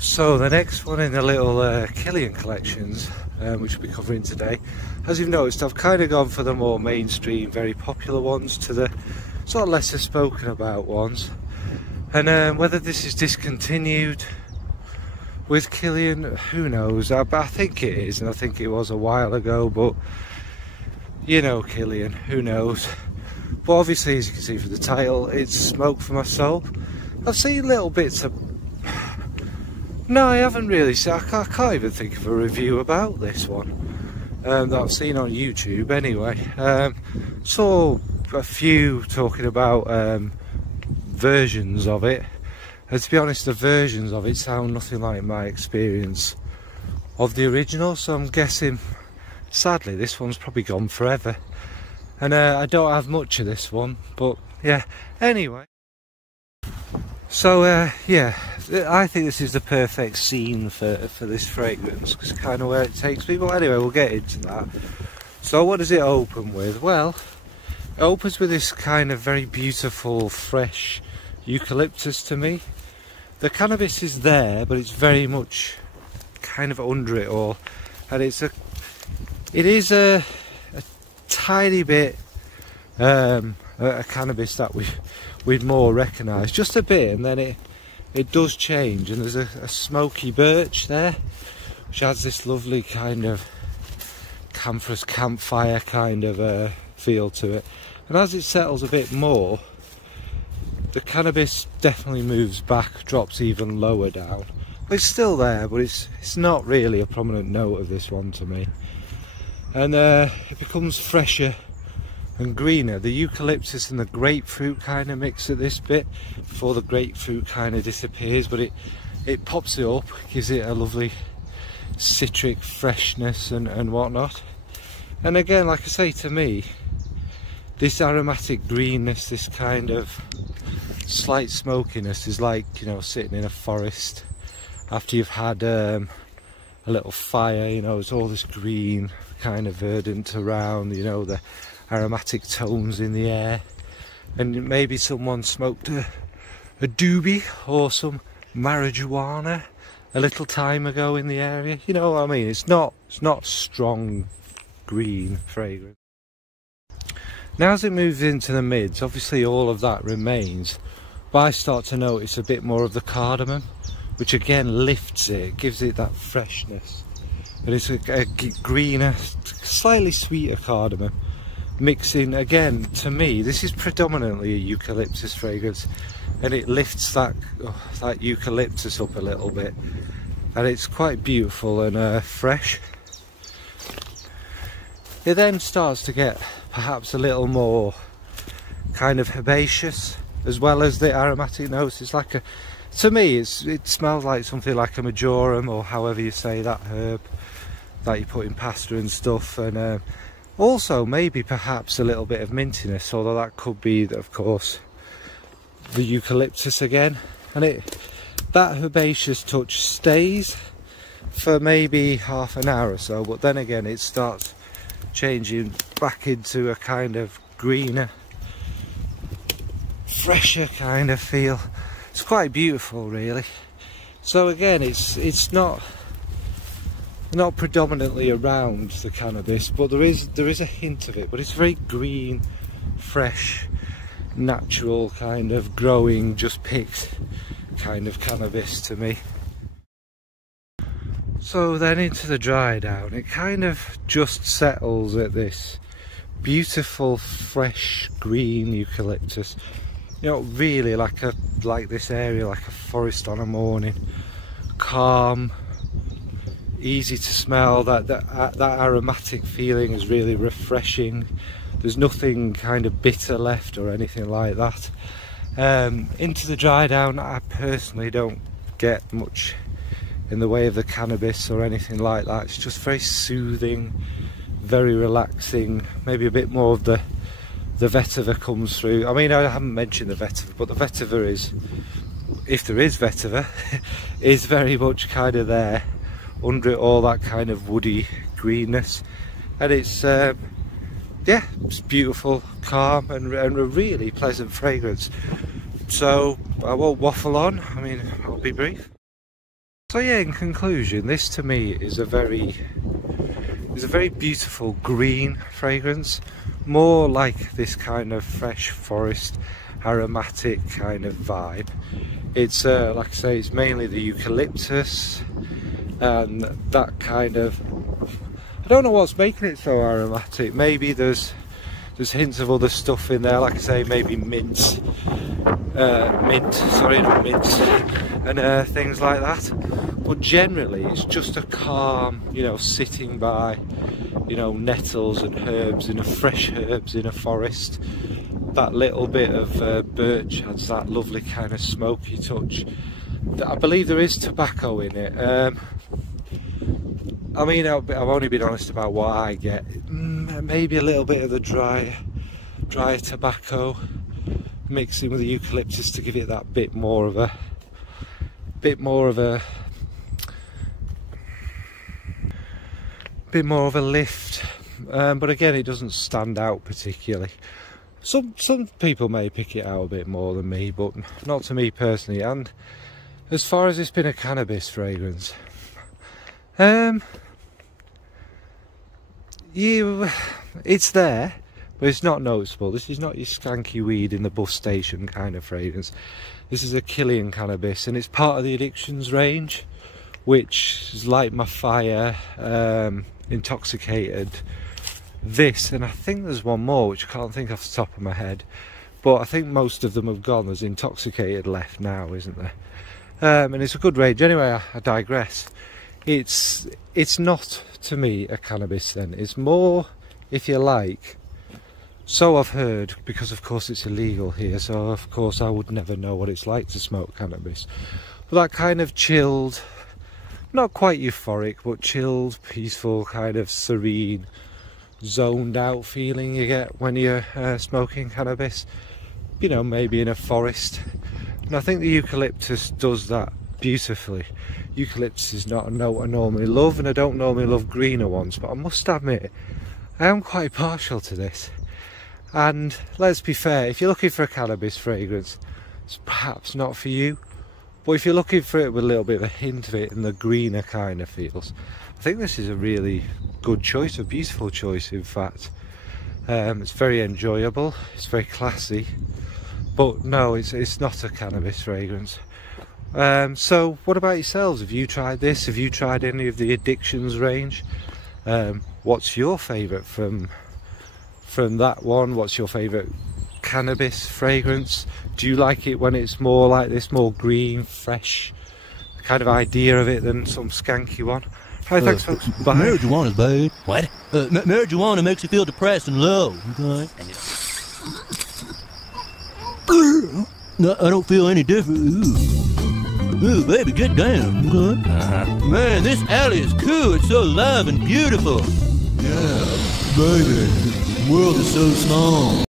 So the next one in the little Kilian collections, which we'll be covering today, as you've noticed, I've kind of gone for the more mainstream, very popular ones to the sort of lesser spoken about ones. And whether this is discontinued with Kilian, who knows? But I think it is, and I think it was a while ago, but you know Kilian, who knows? But obviously, as you can see from the title, it's Smoke for My Soul. I've seen little bits of... No, I haven't really seen... I can't even think of a review about this one that I've seen on YouTube anyway. Saw a few talking about versions of it, and to be honest, the versions of it sound nothing like my experience of the original, so I'm guessing, sadly, this one's probably gone forever. And I don't have much of this one, but yeah, anyway. So yeah, I think this is the perfect scene for this fragrance, because it's kind of where it takes me. But anyway, we'll get into that. So what does it open with? Well, it opens with this kind of very beautiful, fresh eucalyptus to me. The cannabis is there, but it's very much kind of under it all, and it is a tiny bit a cannabis that we'd more recognise, just a bit, and then it does change, and there's a smoky birch there, which adds this lovely kind of camphorous campfire kind of feel to it. And as it settles a bit more, the cannabis definitely moves back, drops even lower down. It's still there, but it's not really a prominent note of this one to me. And it becomes fresher and greener. The eucalyptus and the grapefruit kind of mix at this bit before the grapefruit kind of disappears, but it pops it up, gives it a lovely citric freshness and whatnot. And again, like I say, to me, this aromatic greenness, this kind of slight smokiness is like, you know, sitting in a forest after you've had a little fire, you know, it's all this green kind of verdant around, you know, the aromatic tones in the air, and maybe someone smoked a doobie or some marijuana a little time ago in the area, you know what I mean? It's not strong green fragrance. Now as it moves into the mids, obviously all of that remains, but I start to notice a bit more of the cardamom, which again lifts it, gives it that freshness. But it's a greener, slightly sweeter cardamom, mixing, again, to me, this is predominantly a eucalyptus fragrance, and it lifts that eucalyptus up a little bit, and it's quite beautiful and fresh. It then starts to get perhaps a little more kind of herbaceous, as well as the aromatic notes. It's like to me, it smells like something like a majoram, or however you say that herb that you put in pasta and stuff, and also maybe perhaps a little bit of mintiness, although that could be, of course, the eucalyptus again. And that herbaceous touch stays for maybe half an hour or so, but then again it starts changing back into a kind of greener, fresher kind of feel. It's quite beautiful, really. So again, it's not predominantly around the cannabis, but there is a hint of it, but it's very green, fresh, natural, kind of growing, just picked kind of cannabis to me. So then into the dry down, it kind of just settles at this beautiful fresh green eucalyptus, you know, really like this area, like a forest on a morning, calm, easy to smell. That aromatic feeling is really refreshing. There's nothing kind of bitter left or anything like that. Into the dry down, I personally don't get much in the way of the cannabis or anything like that. It's just very soothing, very relaxing. Maybe a bit more of the vetiver comes through. I mean, I haven't mentioned the vetiver, but the vetiver is, if there is vetiver, is very much kind of there under it all, that kind of woody greenness. And it's yeah, it's beautiful, calm, and a really pleasant fragrance. So I won't waffle on, I mean, I'll be brief. So yeah, in conclusion, this to me is a very beautiful green fragrance, more like this kind of fresh forest aromatic kind of vibe. It's like I say, it's mainly the eucalyptus and that kind of, I don't know what's making it so aromatic. Maybe there's hints of other stuff in there, like I say, maybe mint, and things like that. But generally it's just a calm, you know, sitting by, you know, nettles and herbs, fresh herbs in a forest. That little bit of birch adds that lovely kind of smoky touch. I believe there is tobacco in it. I mean, I've only been honest about what I get. Maybe a little bit of the drier tobacco mixing with the eucalyptus to give it that bit more of a lift. But again, it doesn't stand out particularly. Some people may pick it out a bit more than me, but not to me personally. And as far as it's been a cannabis fragrance, it's there, but it's not noticeable. This is not your skanky weed in the bus station kind of fragrance. This is a Kilian cannabis, and it's part of the Addictions range, which is Light My Fire, Intoxicated, this, and I think there's one more which I can't think off the top of my head, but I think most of them have gone. There's Intoxicated left now, isn't there? And it's a good range. Anyway, I digress. It's not to me a cannabis scent. It's more, if you like, so I've heard, because of course it's illegal here, so of course I would never know what it's like to smoke cannabis, but that kind of chilled, not quite euphoric, but chilled, peaceful, kind of serene, zoned out feeling you get when you're smoking cannabis, you know, maybe in a forest. And I think the eucalyptus does that beautifully. Eucalyptus is not a note I normally love, and I don't normally love greener ones, but I must admit I am quite partial to this. And let's be fair, if you're looking for a cannabis fragrance, it's perhaps not for you, but if you're looking for it with a little bit of a hint of it and the greener kind of feels, I think this is a really good choice, a beautiful choice in fact. It's very enjoyable, it's very classy, but no, it's not a cannabis fragrance. So what about yourselves? Have you tried this? Have you tried any of the Addictions range? What's your favourite from that one? What's your favourite cannabis fragrance? Do you like it when it's more like this, more green, fresh kind of idea of it than some skanky one? Hi, thanks folks. Bye. Marijuana's bad. What? Marijuana makes you feel depressed and low. Okay? No, I don't feel any different. Ooh, baby, get down. Okay? Man, this alley is cool. It's so alive and beautiful. Yeah, baby, the world is so small.